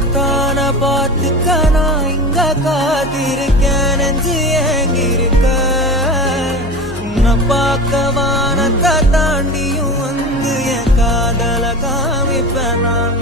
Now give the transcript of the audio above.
உன்னத்தான பார்த்துக்க நான் இங்க காத்திருக்கேன் நெஞ்சு ஏங்கிருக்க உன்னை பார்க்க வானத்தை தாண்டியும் வந்து என் காதல காமிப்பேன் நான்